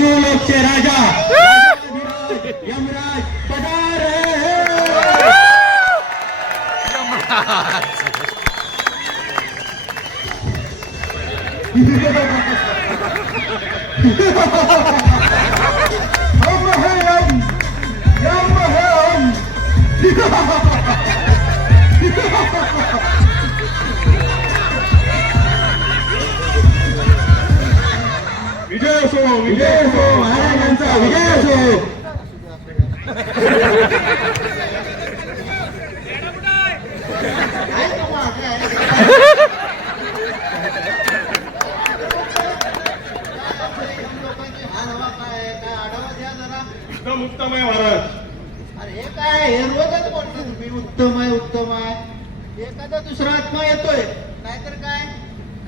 मृत्यूलोकचे राजा यमराज पधार विजय असो महाराजांचा विजय असो. एकदम उत्तम आहे महाराज. अरे हे काय हे रोजच बोलतो तुम्ही उत्तम आहे उत्तम आहे. एखादा दुसरा आत्मा येतोय नाहीतर काय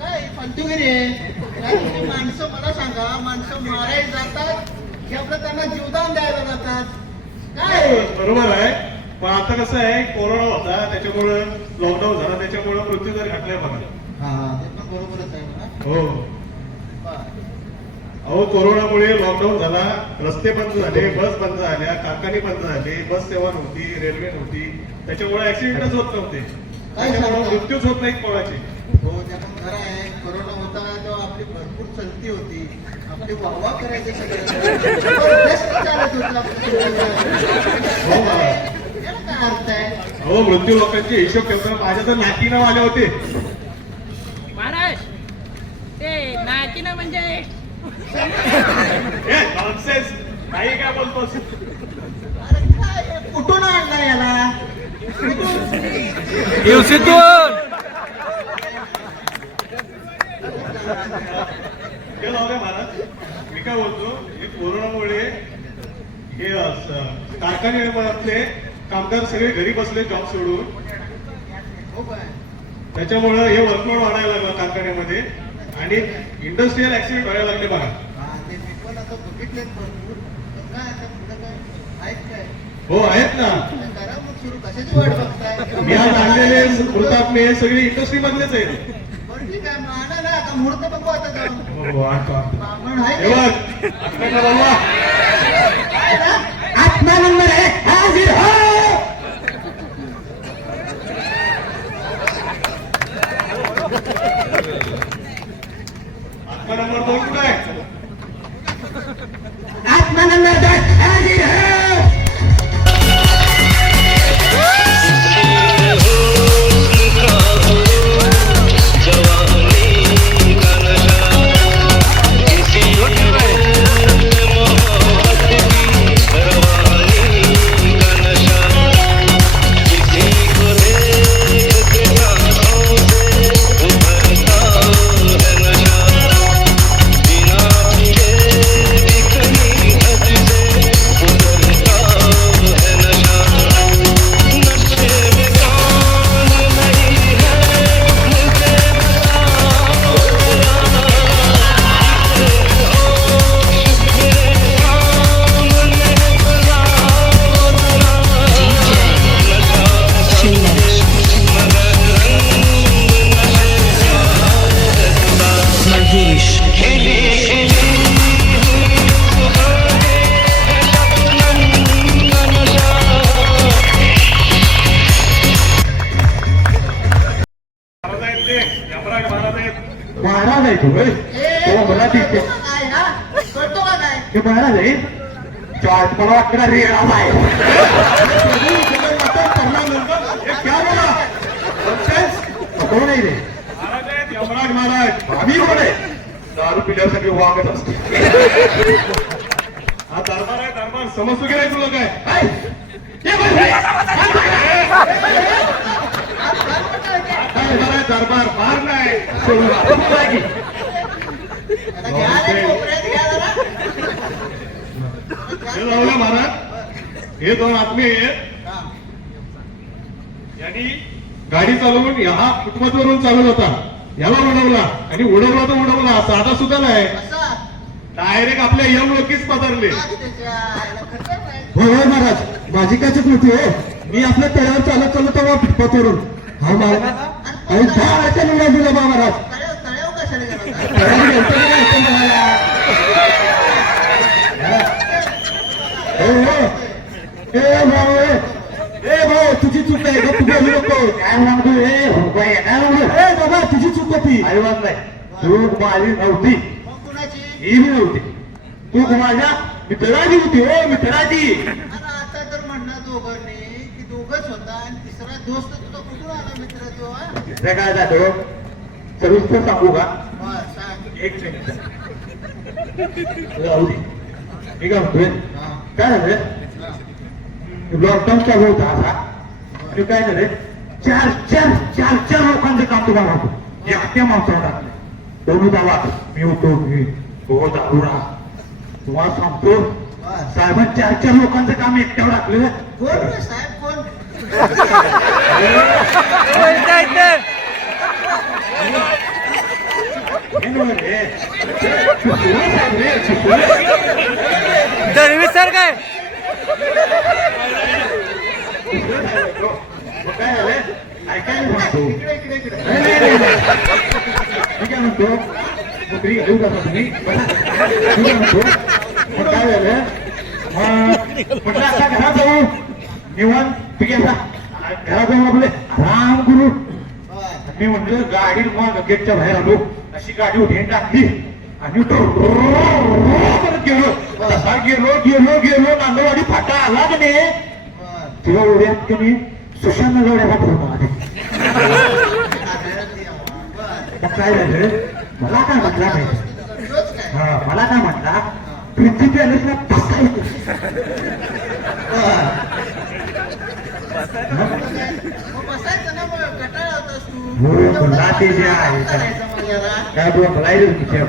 काय फालतूगिरी आहे. काय तुम्ही माणसं मला सांगा माणसं मारायला जातात की आपलं त्यांना जीवदान द्यायला जातात काय. बरोबर आहे पण आता कसं आहे कोरोना होता त्याच्यामुळं लॉकडाऊन झाला त्याच्यामुळं मृत्यूदर घटलाय बघा. हा ते पण बरोबरच आहे म्हणा. हो अहो कोरोनामुळे लॉकडाऊन झाला रस्ते बंद झाले बस बंद झाल्या कारखाने बंद झाले बस सेवा नव्हती रेल्वे नव्हती त्याच्यामुळे ऍक्सिडेंटच होत नव्हते त्याच्यामुळे मृत्यूच होत नाहीत कोणाचे. हो ते पण खरं आहे. कोरोना होता तेव्हा आपली भरपूर चलती होती आपली वाहवा करायचे सगळे जबरदस्त चालत होतं आपलं. हो महाराज. याला काय अर्थ आहे. हो मृत्यू लोकांचे हिशोब ठेवताना माझ्या तर नाती नाव आले होते. महाराज ते नाकीनं म्हणजे नॉनसेन्स काही काय बोलतोस. अरे काय हे कुठून आणला याला कुठून? हे जाऊ दे महाराज मी काय बोलतो हे कोरोनामुळे हे कारखान्यातले कामगार सगळे घरी बसले जॉब सोडून हो काय त्याच्यामुळे हे वर्कलोड वाढायला लागलं कारखान्यामध्ये आणि इंडस्ट्रियल ऍक्सिडेंट व्हायला लागले बघा. हा ते मी पण आता बघितलेत भरपूर. पण काय आता पुढं काय आहेत काय हो आहेत ना. काय करा मग सुरू कशाची वाट बघताय. मी आज आणलेले मृतात्मे सगळे इंडस्ट्री मधलेच आहेत. बरं ठीक आहे मग आणा ना आता मुहूर्त बघू आता जाऊन. हो आणतो ब्राह्मण आहे हे का? बघ आपल्याला बोलवा. काय ना आत्मा नंबर 1 हाजीर हो. आत्मा नंबर 2 कुठे आहे. आत्मा नंबर 2 हाजीर हो. महाराज आहे तू मला ठीक आहे. काय ना कळतो का काय हे महाराज आहे मला वाटतं रेडा आहे. क्या बोला कोण आहे रे. महाराज आहेत यमराज महाराज. आम्ही कोण आहे दारू पिल्यासाठी वागत असतो. हा दरबार आहे दरबार समजतो की नाही तुला काय. दरबार फार नाही आता घ्या रे कोपऱ्यात घ्या जरा. हे लावलं महाराज हे दोन आत्मे आहेत. हा. यांनी गाडी चालवून हा फुटपाथवरून चालत होता याला उडवला आणि उडवला तर उडवला साधा सुद्धा नाही कसा डायरेक्ट आपल्या यम लोकीच पसरले. आज त्याच्या आईला खर्च नाही. हो हो महाराज माझी काय चूक नव्हती हो. मी आपल्या तळ्यावर चालत तेव्हा फुटपाथवरून हा महाराज आणि 10 अडचण उडा दिला बा महाराज. तळ्याव कशाला गेला होता? तळ्यावर गेलतो का नाही, इथं मला. ए भाऊ ए भाऊ तुझी चूक आहे का? तू बोलू नको. काय म्हणतो ए बाबा तुझी चूक होती. अजिबात नाही. तू माझी नव्हती. मग कुणाची? ही बी नव्हती. तू माझ्या मित्राची होती. हो मित्राची. आणि आता तर म्हणणार दोघांनी की दोघच होता आणि तिसरा दोस्त तुझा कुठून आला मित्र तो हा? तिसऱ्या काय जातो सविस्तर सांगू का? बरं, सांग. एक मिनिट राहू दे. मी काय म्हणतोय हा, काय झालं हा. लॉकडाऊन चालू होता असा आणि काय झालं चार लोकांचं काम तुम्हाला होतं. एकट्या माणसाला टाकलं. दोन गावात मी होतो मी हो दारूरा तुम्हाला सांगतो बरं. साहेबांनी चार लोकांचं काम एकट्यावर टाकलं. कोण रे साहेब कोण? हे नव्हे रे. चिपळूण साहेब रे, चिपळूण. दळवी सर काय मग काय झालं ऐकायला म्हणतो इकडे इकडे इकडे. नाही. मी काय म्हणतो नोकरी घेऊ का तुम्ही? बघा. मी काय म्हणतो मग काय झालं म्हटलं आता घरात जाऊ निवांत ठीक आहे आता घरात जाऊन आपले आराम करू. बरं. मी म्हटलं गाडी मग गेटच्या बाहेर आलो अशी गाडी उठे टाकली आणि परत गेलो. तसा गेलो नांदवाडी फाटा आला का नाही बरं. तेव्हा उड्यात तुम्ही सुशांत जोड्याला ठेवतो आले. आढळत यावा. बरं. मग काय झालं मला काय म्हटला माहिती तोच काय? हा मला काय म्हटला प्रीती पॅलेसला बसायचं. मग बसायचं ना मग कंटाळा होतास तू. हो, पण लाटे जे आहे का? करायचं मग जरा. काय तुला बोलायचं तिच्या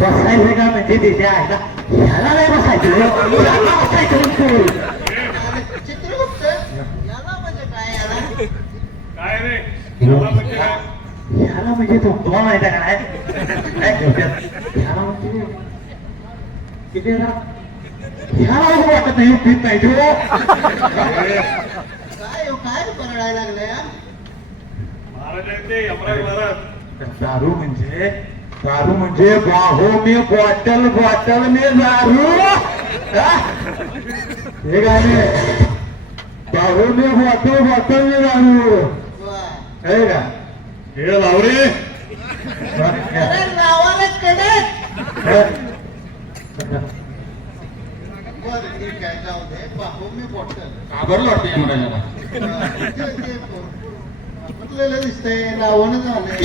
बसायचं का म्हणजे तिच्या आहे ना ह्याला नाही बसायचं याला बसायचं तू. आणि चित्रगुप्त याला म्हणजे काय याला? काय रे याला म्हणजे काय? ह्याला म्हणजे तुम्हाला माहिती आहे का नाही? काय ठेवत्यात? ह्याला म्हणजे किती आहे ना? ह्याला असं वाटत नाही पीत नाही तो. अरे, काय हो, काय परडायला लागलाय हा? महाराज आहेत ते यमराज महाराज. दारू म्हणजे बाहो मी बॉटल मी दारू हा? हे गाणे बाहो मी बॉटल मी दारू बरं. हे का हे लावरे अरे लावाला कडक. बरं ठीक आहे जाऊ दे पाहू मी बॉटल. घाबरलं वाटतं म्हणायला. म्हटलेलं दिसतंय लावणं झालंय.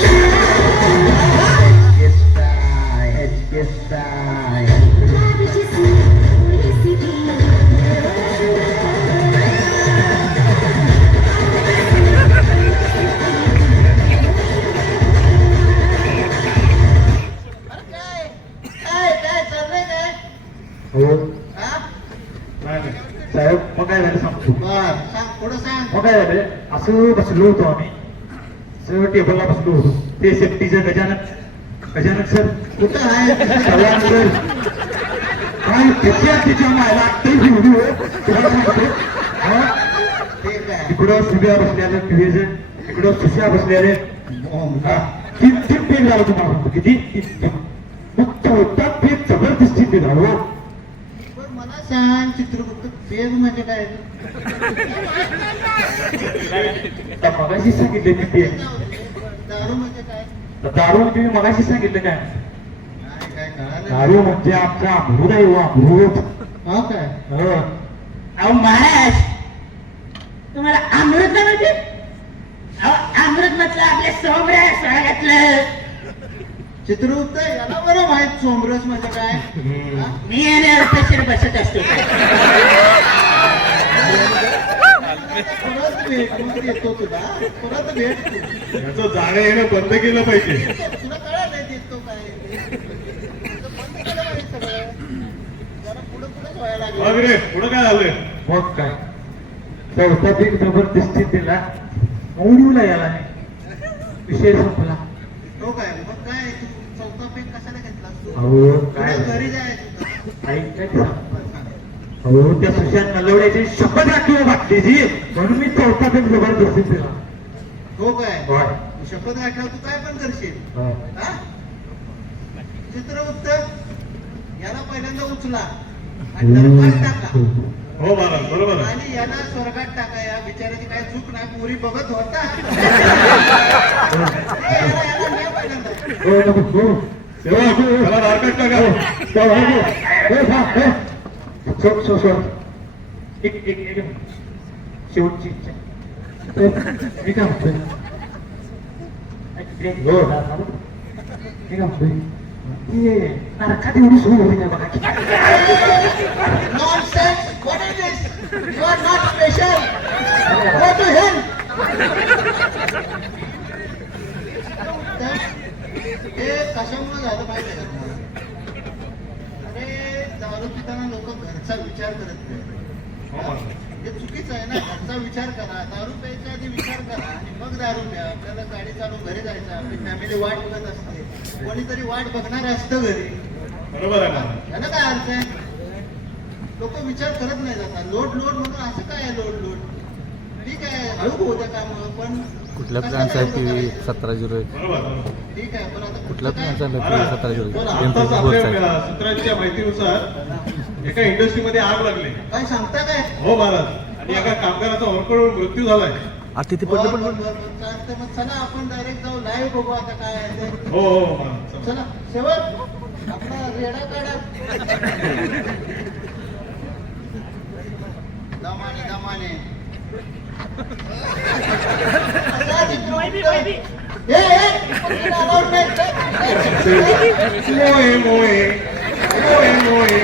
अरे काय काय काय चाललंय काय हो हा? नाही, नाही. साहेब मग काय झालं सांगतो. बर सांग पुढं सांग. मग काय झालं असं बसलो होतो आम्ही सर टेबलला बसलो होतो ते सेफ्टीचं गजानक सर कुठं आहे चव्हाण सर काय तिच्या मायला आत्ताही घेऊन तुम्हाला सांगतो हा? ठीक आहे. इकडं सुब्या बसल्याले क्रिएजन इकडं सुश्या बसल्याले हा. तीन पेन झालं तुम्हाला सांगतो किती तीन. मग चौथा पेन जबरदस्ती पेन झालो. पण मला सांग चित्रगुप्त बेग म्हणजे काय? आता मगाशी सांगितले मी पेन दारू म्हणजे काय? दारू तुम्ही मगाशी सांगितलं काय काय काय कळालं? दारू म्हणजे आमचा अमृत आहे हो, अमृत. हा काय? हो. अहो महाराज तुम्हाला अमृत नाही म्हणजे अहो अमृत म्हटलं आपल्या सोमऱ्या स्वागतलं. चित्रगुप्त याला बरं माहित सोमरस म्हणजे काय? हा? मी येण्यावर पैसे बसत असतो परत भेट येतो तुला परत भेट तू. याचं जाणं येणं बंद केलं पाहिजे. तुला कळत नाही देतो काय ते. बंद केलं पाहिजे सगळं. जरा पुढं पुढंच व्हायला मग लागलं. रे पुढं काय झालं? मग काय चौथा पीक जबरदस्ती दिला उडवला याला विषय संपला. हो काय मग काय तू चौथा पेन कशाला घेतलास तू? अहो काय तुला घरी जायचं ऐक काय अहो त्या सुशांत नलवड्याची शपथ घातली घातली जी म्हणून मी चौथा पीक जबरदस्ती दिला. हो काय होय. तू शपथ घातल्यावर तू काय पण करशील हो. हा? चित्रगुप्त याला पहिल्यांदा उचला आणि नरकात टाका हो महाराज बरोबर आहे आणि यांना स्वर्गात टाका. या बिचाराची काय चूक नाही, पुरी बघत होता याला नाही पहिल्यांदा. हो नको हो सेवक त्याला नरकात टाका एक शेवटची इच्छा मी काय म्हणतोय हो मी काय म्हणतोय नरकात एवढी सोय होईल ना बघा Nonsense! What is this? You are not special. Go to hell. हे कशामुळे झालं माहिती आहे का तुम्हाला? अरे दारू पिताना लोक घरचा विचार करत नाही. हो महाराज हे चुकीचं आहे ना. घरचा विचार करा, दारू प्यायच्या आधी विचार करा आणि मग दारू प्या. आपल्याला गाडी चालून घरी जायचं, आपली फॅमिली वाट बघत असते, कोणीतरी वाट बघणार असतं घरी. बरोबर आहे महाराज याला काय अर्थ आहे? लोक विचार करत नाही आता. लोड म्हणून असं काय आहे लोड ठीक आहे, हळू होतं काम पण कुठल्या कशाला प्लॅनचा आहे एवढं की करायचं? 1701 बरोबर बरोबर ठीक आहे पण आता कुठल्या पुढचं काय? प्लॅनचा आहे की महाराज, 1701 बोला. आताच आपल्या सूत्रांच्या माहितीनुसार एका इंडस्ट्रीमध्ये आग लागली काय सांगता काय? हो महाराज आणि एका कामगाराचा होरपळून मृत्यू झालाय तिथे बरं, बरं, बरं, चालतंय. मग चला आपण डायरेक्ट जाऊ लाईव्ह बघू आता काय आहे ते. हो हो महाराज चला शेवट आपला रेडा काढा. दमाने मोहे मोहे मोहे मोहे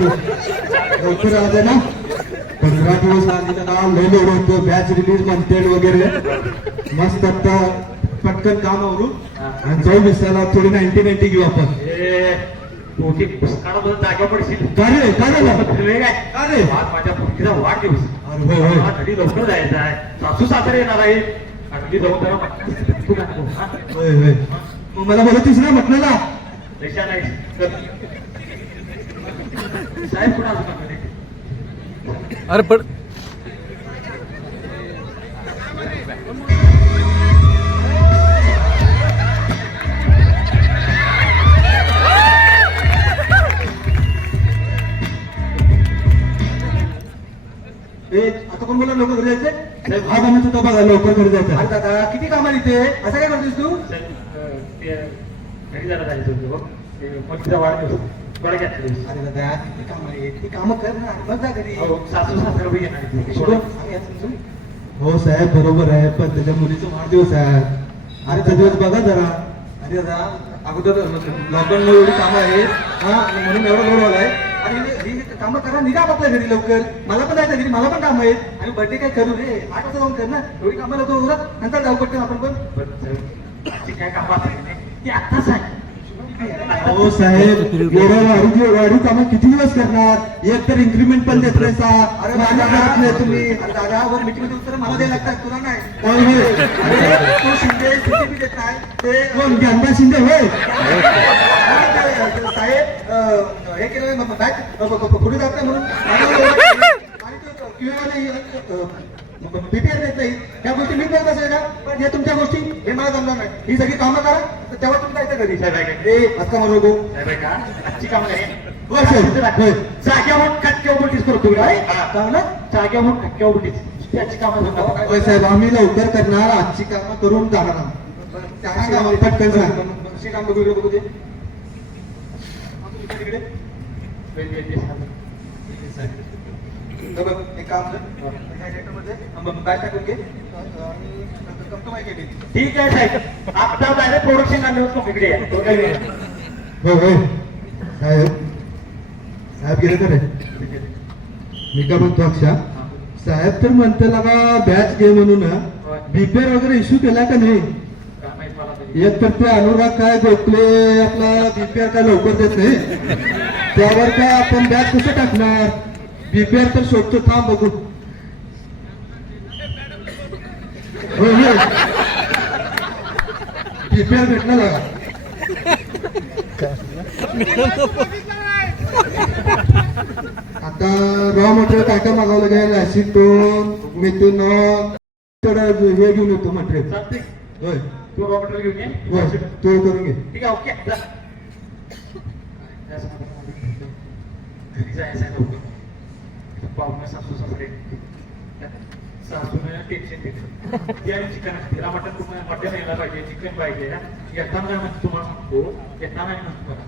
लवकर आले ना 15 दिवस आधी त्याला लय लोड होतं बॅच रिलीज म्हणतेड वगैरे मस्त आता पटकन काम आवरून आणि जाऊ मिसळला थोडी 1990 घेऊ आपण जागा पडशील काय रे काय झालं काय का रे आज माझ्या मुलगीचा वाढदिवस अरे होय होय मला घरी लवकर जायचं आहे सासू सासरे येणार आहे घरी जाऊन जरा तू काय नको, हा? होय होय मग मला बोलतीस ना म्हटलं पैसा नाही साहेब कुठं अजून आपल्याकडे? अरे पण आता कोण बोला लवकर घरी जायचे हा कामाचं तो बघा लवकर घरी जायचं अरे दादा किती काम आहे इथे असं काय करतोस तू ते घरी जरा जायचं होतं बघ. ते मुलगीचा वाढदिवस बरं घेतलं अरे दादा किती काम आहे ती कामं कर ना बस जा घरी सासू सासरे बी येणार आहेत. शुभम, हो साहेब बरोबर आहे पण त्याच्या मुलीचा वाढदिवस आहे आजचा दिवस बघा जरा अरे दादा अगोदर लॉकडाऊन मुळे एवढी कामं आहे हा आणि म्हणून एवढा लोड आलाय आणि ही कामं करा निघा आपल्या घरी लवकर मला पण जायचं घरी मला पण काम आहेत आणि बर्थडे काय करू रे 8 वाजता जाऊन कर ना एवढी कामं लवकर उरत नंतर जाऊ पडते आपण पण बरं, काय काम असेल ते आत्ताच आहे हो साहेब एवढं वाढू कामं किती दिवस करणार एक तर इन्क्रीमेंट पण देत नाही सा अरे माझ्या घरात नाही तुम्ही दादा वर मीटिंग मध्ये उत्तर मला द्यायला लागतात तुला नाही अरे तो शिंदे CCTV देत नाही ते कोण ज्ञानदा शिंदे होय साहेब हे केलं बॅग पुढे जात नाही म्हणून आणि तो QA PPR देत नाही त्या गोष्टी मी करत असेल का पण हे तुमच्या गोष्टी हे मला जमणार नाही ही सगळी कामं करा तेव्हा तुम्ही जायचं घरी साहेब आहे का? ए आज का म्हणू नको साहेब आहे का? आजची काम नाही. होय, साहेब. होय. जाग्यावर कटक्यावर उलटीच करतो काय हा. चांगलं जाग्यावर कटक्यावर उलटीच. त्याची कामं होतात. होय साहेब आम्ही लवकर करणार आजची कामं करून जाणार आहोत. पटकन सांग. अशी काम बघू बघू ते तिकडे हे बघ, एक काम कर काय ट्रॅक्टरमध्ये बॅग टाकून घे आणि करतो माहिती केली. ठीक आहे साहेब. आता डायरेक्ट प्रोडक्शन आणलं होतं इकडे या. तो काही वेळ नाही. होय होय साहेब साहेब गेले तर मी का म्हणतो अक्षा साहेब तर म्हणते लगा बॅच घे म्हणून बीपीआर वगैरे इश्यू केला का नाही? काय माहित मला तरी. एक तर ते अनुराग काय गोखले आपला बीपीआर काय लवकर देत नाही त्यावर काय आपण बॅच कसं टाकणार? बीपीआर तर शोधतो थांब बघू. बीपीआर भेटला लागा आता रॉ मटेरियल काय काय मागवलं लागेल ऍसिटोन मेथेनॉल थोडं हे घेऊन येतो मटेरियल. चालतंय. होय तू रॉ मटेरियल घेऊन ये. होय तो करून घे. ठीक आहे ओके जा. घरी जायचं आहे लवकर. पाहुणे सासू सासरे सासूने टेन्शन घेतलं ती आणि चिकन तिला मटन यायला पाहिजे चिकन पाहिजे ना. येताना काय म्हणते तुम्हाला सांगतो येताना नाही म्हणतो बघा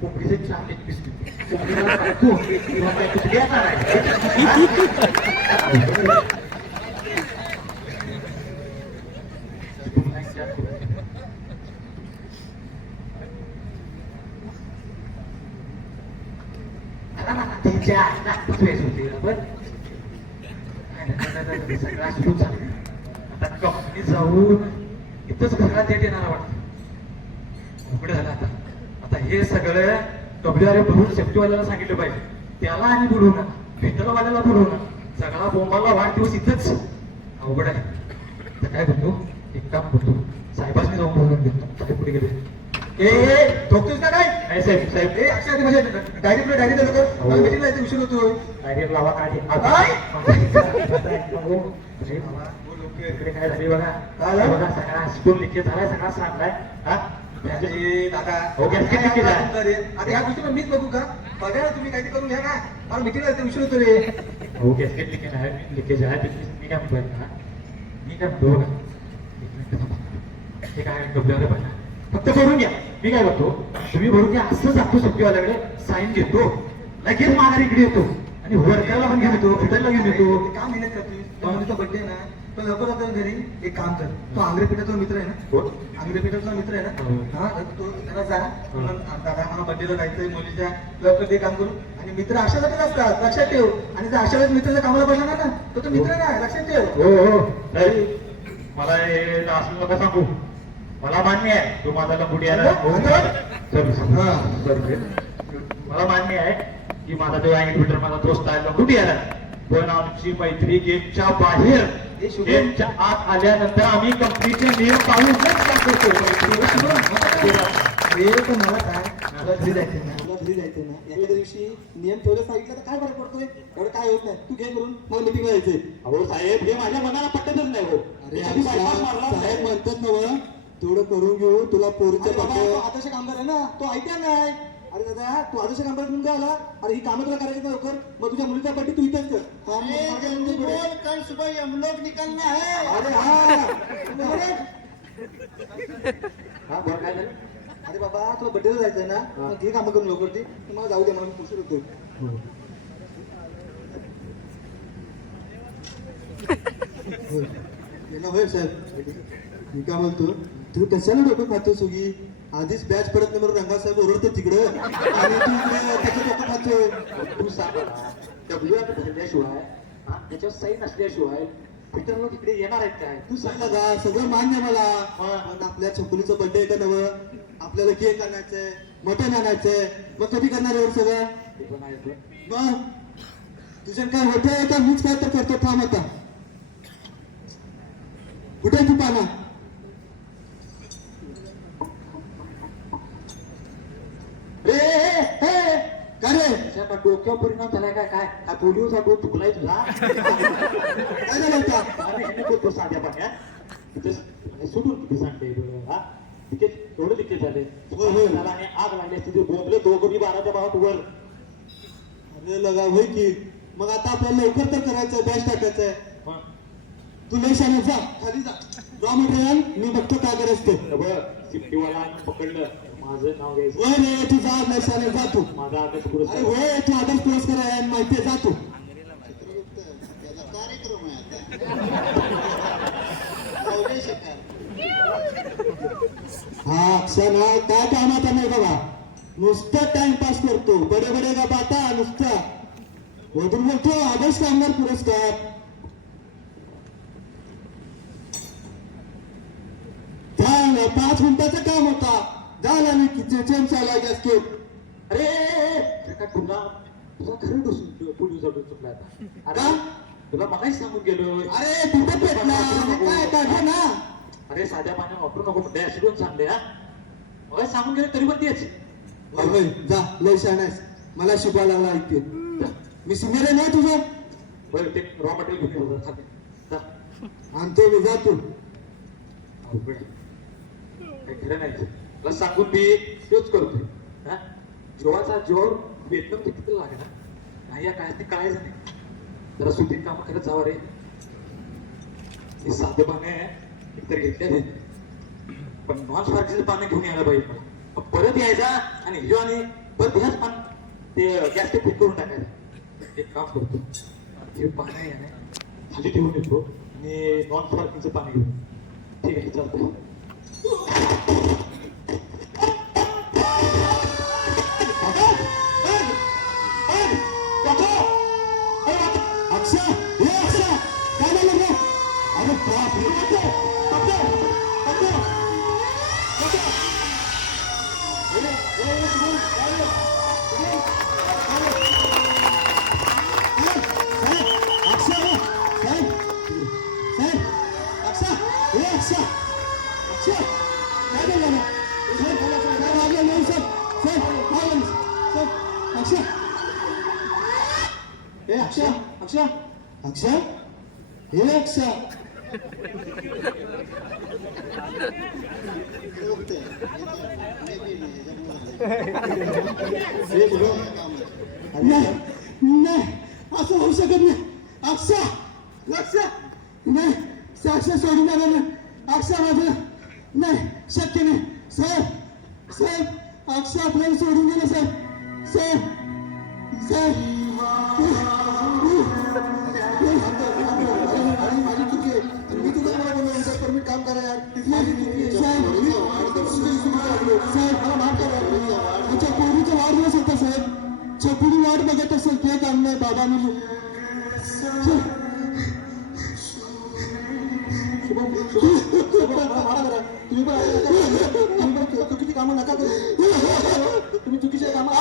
कोंबडीचे 4 लेग पीस कोंबडीला सांगतो किंवा काय कुठे येणार सगळा सुरू झाला. आता कंपनी जाऊन इथंच घरात येणार वाटतं. उघड झालं आता. आता हे सगळं डब्ल्यूआर भरून सेफ्टीवाल्याला सांगितलं पाहिजे. त्याला आणि बोलवणार पेट्रोलवाल्याला बोलवणार सगळा बोंबाला वाढदिवस इथंच अवघड आहे. तर काय करतो एक काम करतो साहेबांनी जाऊन बोलवून घेतो. साहेब कुठे गेले? ए ठोकतोस का काय? नाही साहेब साहेब ए अक्षय माझ्या डायरी दिलं कर मीटिंग जायचं उशीर होतो. डायरेक्ट लावा काढे. काय? इकडे काय झाली बघा. काय झालं? बघा सगळा स्कूल लिकेज झालाय सगळा सांगलाय हा. ए, दादा हो, गॅसकीट लिकेज आहे. आता ह्या गोष्टी मीच बघू का? बघा ना तुम्ही काहीतरी करून घ्या ना. मला मीटिंग जायचं उशीर होतो रे. हो गॅसकेट लिकेज आहे लिकेज आहे मी काय म्हणतो ना मी काय म्हणतो बघा एक मिनिट थांबा. हे काय डब्ल्यूआर बघा फक्त भरून घ्या. मी काय करतो तुम्ही भरून घ्या असं जातो सुट्टीवाल्याकडे साईन घेतो लगेच माघारी इकडे येतो आणि वर्करला पण घेऊन येतो फिटरला घेऊन येतो. ते काम मेहनत करतोय तुझा बर्थडे ना तो लवकर जातो घरी. एक काम कर तो आंग्रे पिठाचा मित्र आहे ना कोण? आंग्रे पिठाचा मित्र आहे हो. ना हा तो त्याला जा दादा मला बर्थडेला जायचंय मुलीच्या लवकर ते काम करू. आणि मित्र अशासाठी असतात लक्षात ठेव. आणि जर अशा वेळेस मित्राच्या कामाला बसणार ना तो मित्र नाही लक्षात ठेव. हो हो साहेब मला हे असं नका सांगू. मला मान्य आहे तू माझा लंबुटी आहे मला मान्य आहे की माझा जो मीटर माझा दोस्त आहे लंबुटी आहे पण आमची मैत्री गेमच्या बाहेर गेमच्या आत आल्यानंतर आम्ही कंपनीचे नियम पाहूनच काम करतो. हे पण मला काय तुला घरी जायचं ना तुला घरी जायचं ना एखाद्या दिवशी नियम ठेवलं सांगितलं तर काय फरक पडतोय? एवढं काय होत नाही. तू घे करून मला मिटिंगला जायचंय. अहो साहेब हे माझ्या मनाला पटतच नाही हो. अरे साहेब म्हणतात ना तेवढं करून घेऊ तुला पोरीचं आदर्श कामगार आहे ना तो ऐका नाही. अरे दादा तू आदर्श कामगार म्हणून काय आला? अरे ही कामं तुला करायची लवकर मग तुझ्या मुलीचा बड्डे तू इथेच कर. बोल कल सुबह हम लोग निकलना है. अरे हा बरं काय झालं? अरे बाबा तुला बड्डेला जायचंय ना मग हे कामं करून लवकर ती मला जाऊ दे मला उशीर होतोय. होय साहेब मी काय म्हणतो तू कशाला डोकं खातो सुगी? आधीच बॅच पडत नाही म्हणून रंगासाहेब ओरडतो तिकडं आणि तू इकडे त्याचं डोकं खातोय. तू सांग डब्ल्यूआर भरल्याशिवाय त्याच्यावर सही नसल्याशिवाय फिटरला तिकडे येणार आहेत काय? तू सांग दादा सगळं मान्य मला पण आपल्या छोकुलीचा बर्थडे आहे का नवं? आपल्याला केक आणायचंय मटण आणायचंय मग कधी करणार एवढं सगळं? ते पण आहे ते. मग तुझ्या काय होतंय का मीच काय तर करतो थांब आता. कुठे तू पाना? का रे त्याच्या डोक्यावर परिणाम झालाय काय काय हा पोलिओचा डोस चुकलाय तुला? काय झालं होता? अरे हे बोलतो साध्या पाण्यात सुटून किती सांगते हा तिकीट एवढं तिकीट झाले होय, होय. झाला आणि आग लागली असती बोंबले 2:12 भावात वर. अरे लगा होय की मग आता आपल्याला लवकर तर करायचं बॅच टाकायचंय मग तू लय शाने जा खाली जा रॉ मटेरियल मी बघतो काय करायचं ते बघ सिफ्टीवाला पकडलं माझं नाव घ्यायचं होय रे तू जा लय शाने जा तू माझा आदेश अरे पुरस्कार होय तू आदर्श पुरस्कार आहे माहिती आहे जा तू चित्रगुप्त त्याचा कार्यक्रम आहे आता अवघड शिकार. हा क्षण आहे काय कामाचा नाही बाबा नुसतं टाइमपास करतो बडे बडे का बाता नुसता वधून बोलतो आदर्श कामगार पुरस्कार झालं 5 मिनिटाचं काम होता झाला मी किचन चालला गॅसकेट अरे काय तुला तुझा खरं डोसून पुढे जाऊन चुकला आता अरे तुला मगाही सांगून गेलो अरे कुठे पेटला काय काढा ना अरे साध्या पाण्यात वापरू नको म्हणते ऍसिडून सांगले हा मगाही सांगून गेलो तरी पण तेच होय होय जा लय शाण्यास मला शिकवायला लागला ऐकते मी सिनियर आहे ना तुझं बरं ते रॉ मटेरियल घेऊन खाते जा. आणतो मी जा तू अवघड आहे. काही खरं नाही तुला सांगून मी तोच करतोय हा जीवाचा जोर वेतन तर किती लागणार नाही या काय ते काय नाही जरा सुधीत कामं करत जावं रे हे साधं पानं आहे एकतर घेतल्या पण नॉन स्पार्किंगचं पानं घेऊन यायला पाहिजे मला. मग परत यायचा आणि ह्यो आणि परत ह्याच पान ते गॅस ते फिट करून टाकायचं एक काम करतो हे पानं आहे ना खाली ठेवून येतो आणि नॉन स्पार्किंगचं पाणी घेऊन ठीक आहे चालतो अक्षा हे अक्षा काय झालं रे अरे बाप रे अक्षा अक्षा अक्षा हे अक्षा चित्रगुप्त मे बी हे बघ. नाही नाही असं होऊ शकत नाही अक्षा अक्षा नाही साक्षा सोडून द्या ना अक्षा माझं नाही शक्य नाही साहेब साहेब अक्षा आपल्याला सोडून गेलं साहेब साहेब साहेब माझी चुकी आहे मी तुला बोललो तर मी काम करा माझी चुकी आहे साहेब मला माफ करा आमच्या पोरीचा वाढदिवस होता साहेब छकुली वाट बघत असेल ते काम नाही बाबा मी तुम्ही पण चुकीची कामं नका करू तुम्ही चुकीच्या कामं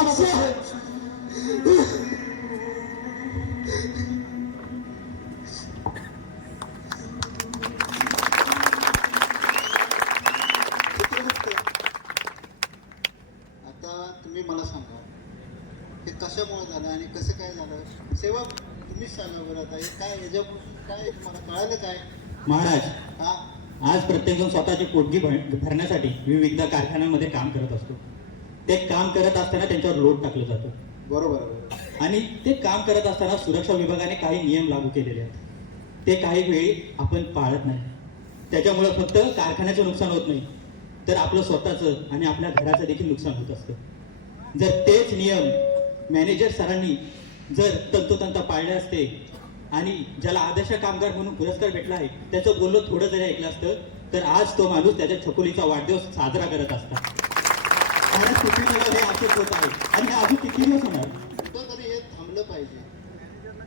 आता तुम्ही मला सांगा हे कशामुळे झालं आणि कसं काय झालं सेवा तुम्हीच सांगा बरं आता हे काय याच्यापासून काय तुम्हाला कळालं काय महाराज हा आज प्रत्येकजण स्वतःची पोटगी भरण्यासाठी विविध कारखान्यांमध्ये काम करत असतो ते काम करत असताना त्यांच्यावर लोड टाकलं जातं बरोबर आहे, बरोबर आहे. आणि ते काम करत असताना सुरक्षा विभागाने काही नियम लागू केलेले आहेत ते काही वेळी आपण पाळत नाही त्याच्यामुळे फक्त कारखान्याचं नुकसान होत नाही तर आपलं स्वतःचं आणि आपल्या घराचं देखील नुकसान होत असतं जर तेच नियम मॅनेजर सरांनी जर तंतोतंत पाळले असते आणि ज्याला आदर्श कामगार म्हणून पुरस्कार भेटला आहे त्याचं बोलणं थोडं जरी ऐकलं असतं तर आज तो माणूस त्याच्या छकुलीचा वाढदिवस साजरा करत असता महाराज किती दिवस हे असेच होत आहे आणि हे अजून किती दिवस होणार कुठं तरी हे थांबलं पाहिजे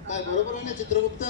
काय बरोबर आहे ना चित्रगुप्त